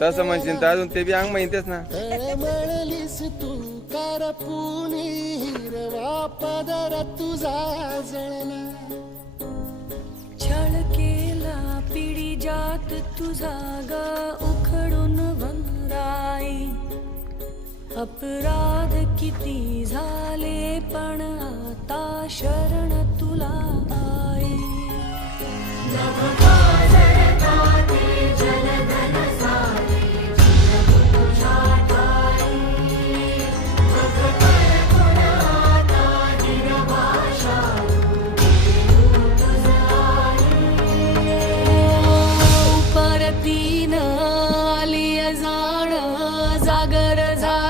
तसं म्हणशील तर अजून ते बी अंग माहितीच ना. तळमळलीस तू करपुनी हिरवा पदर तुझा जळला. छळ केला पिढी जात तुझा ग उखडून वनराई. अपराध किती झाले पण आता शरण तुला आई. परतीन आली जाण जागर झा